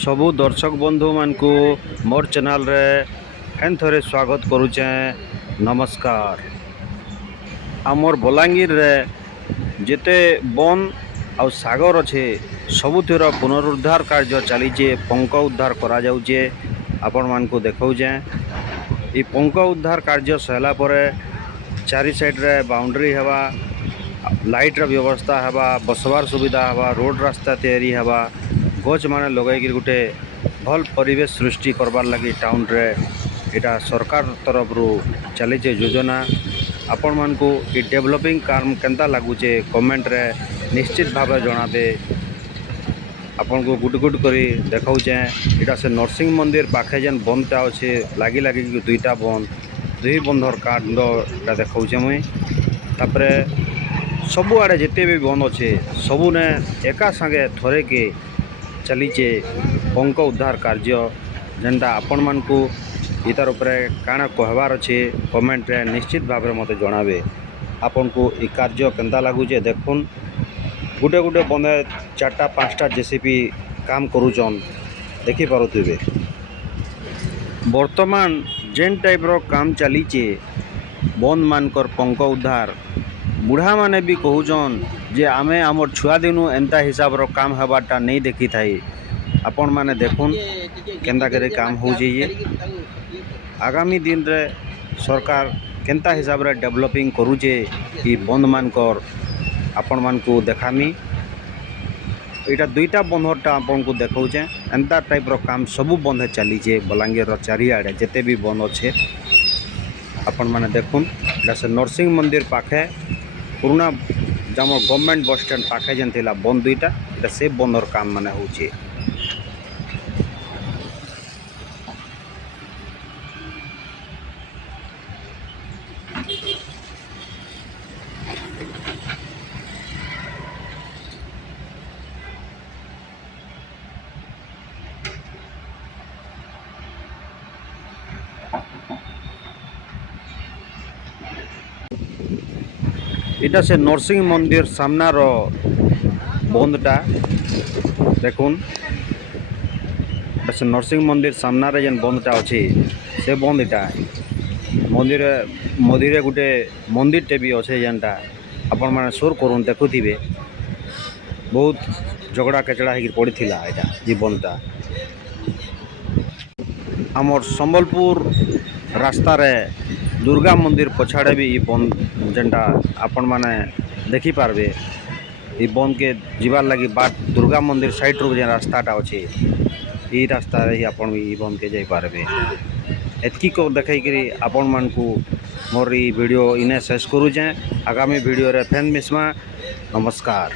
सबु दर्शक बंधु मानकु मोर चैनल रे फेन थरे स्वागत करुचे। नमस्कार। आमर बलांगीर रे जेते वन आउ सागर अच्छे सबुतिर पुनरुद्धार कार्य चलीचे। पंक उद्धार करा जाउचे। आपण मानकु देखौचे ई पंक उद्धार कार्य सहला परे चारि साइड रे बाउंड्री हेबा, लाइट रा व्यवस्था हेबा, बसवार सुविधा हेबा, रोड रास्ता तैयारी हेबा, गछ माने लगाई गोटे भल परिवेश सृष्टि करबार लगी टाउन रे इटा सरकार तरफ रु चलीचे योजना। आपण मानकु ई डेवलपिंग काम केंता लागुचे कमेंट रे निश्चित भाव जणाबे। आपण को गुट गुट करी देखाउचे। इटा से नरसिंह मंदिर पाखे जेन बंदटा अच्छे लागी लागी दुईटा बंद, दुई बंधर कांडटा देखाउचे मुई। तापरे सबु आड़े जिते भी बंद अच्छे सबु ने एका संगे थरे के चलीचे पंक उद्धार कार्य। जेनटा आपण मानकु इतार उपरे काଣା कहबार अच्छे कमेंट रे निश्चित भाव में मते जणाबे। आपण को ई कार्य केंता लागुचे देखुन। गुटे गुटे बंदे 4टा 5टा जेसीबी काम करूचन देखि पारुथिबे। वर्तमान जेन टाइप रो काम चलीचे बंद मानकर पंक उद्धार, बुढ़ा माने भी कहूचन जे आमे आमर छुआ दिनु एंता हिसाब रो काम हबाटा नहीं देखी थाई। आपण माने देखुन केंता करे काम हो जाइए। आगामी दिन रे सरकार केंता हिसाब रे डेवलपिंग करूचे ई बंद मानकर आपण मानकु देखामी। इटा दुईटा बंधरटा आपण को देखौचे। एंता टाइप रो काम सबु बंधे चलीचे बलांगीर रो चारिआडे जेते भी बंद अच्छे आपण माने देखुन। इटा से नरसिंह मंदिर पाखे पुराना जमर गवर्नमेंट बस स्टैंड पाखे जेन थिला बंद दुईटा, इटा से बंदर काम माने होचे। इटा से नरसिंह मंदिर सामना रो बंदटा देखुन। इटा से नरसिंह मंदिर सामना रे जेन बंदटा अच्छे से बंद इटा मंदिर मझिरे गुटे मंदिरटे भी अच्छे जेनटा आपण माने सोर करुन देखुथिबे। बहुत झगड़ा केचड़ा होकर पड़ीथिला इटा जी बंदटा। आमर संबलपुर रास्ता रे दुर्गा मंदिर पछाड़े भी बंद जेनटा आपण माने देखी पारबे। ई बंद के जीवार लगी बाट दुर्गा मंदिर साइड रो जे रास्ताटा अच्छे ई रास्ता रे ही आपण ई बंद के जाई पारबे। एतकी को देखई करी आपण मानकु मोर ई वीडियो इने शेष करूचे। आगामी वीडियो रे फेन मिसमा। नमस्कार।